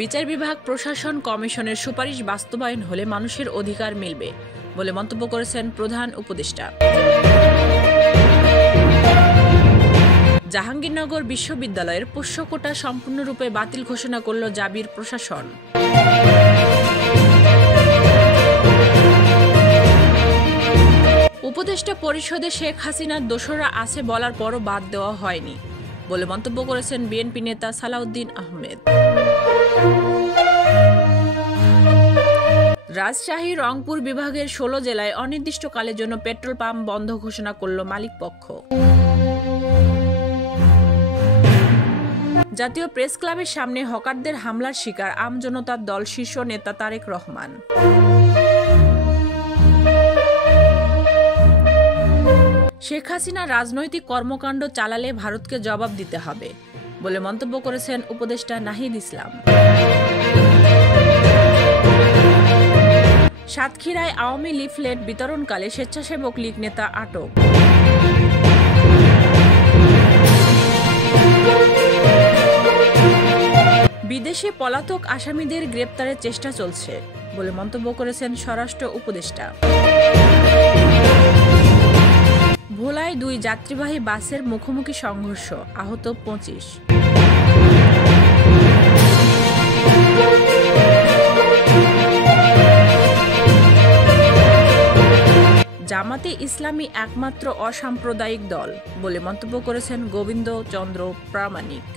বিচার বিভাগ প্রশাসন কমিশনের সুপারিশ বাস্তবায়ন হলে মানুষের অধিকার মিলবে বলে মন্তব্য করেছেন প্রধান উপদেষ্টা। জাহাঙ্গীরনগর বিশ্ববিদ্যালয়ের পোষ্য কোটা সম্পূর্ণরূপে বাতিল ঘোষণা করল জাবির প্রশাসন। উপদেষ্টা পরিষদে শেখ হাসিনার দোসররা আছে বলার পরও বাদ দেওয়া হয়নি বলে মন্তব্য করেছেন বিএনপি নেতা সালাউদ্দিন আহমেদ। রাজশাহী রংপুর বিভাগের 16 জেলায় অনির্দিষ্টকালের জন্য পেট্রোল পাম্প বন্ধ ঘোষণা করল মালিকপক্ষ। জাতীয় প্রেস ক্লাবের সামনে হকারদের হামলার শিকার আমজনতার দল শীর্ষ নেতা তারেক রহমান। শেখ হাসিনা রাজনৈতিক কর্মকাণ্ড চালালে ভারতকে জবাব দিতে হবে বলে মন্তব্য করেছেন উপদেষ্টা নাহিদ ইসলাম। সাতক্ষীরায় আওয়ামী লিফলেট বিতরণকালে স্বেচ্ছাসেবক লীগ নেতা আটক। বিদেশে পলাতক আসামিদের গ্রেপ্তারের চেষ্টা চলছে বলে মন্তব্য করেছেন স্বরাষ্ট্র উপদেষ্টা। ভোলায় 2 যাত্রীবাহী বাসের মুখোমুখি সংঘর্ষ, আহত 25। জামাতে ইসলামী একমাত্র অসাম্প্রদায়িক দল বলে মন্তব্য করেছেন গোবিন্দ চন্দ্র প্রামাণিক।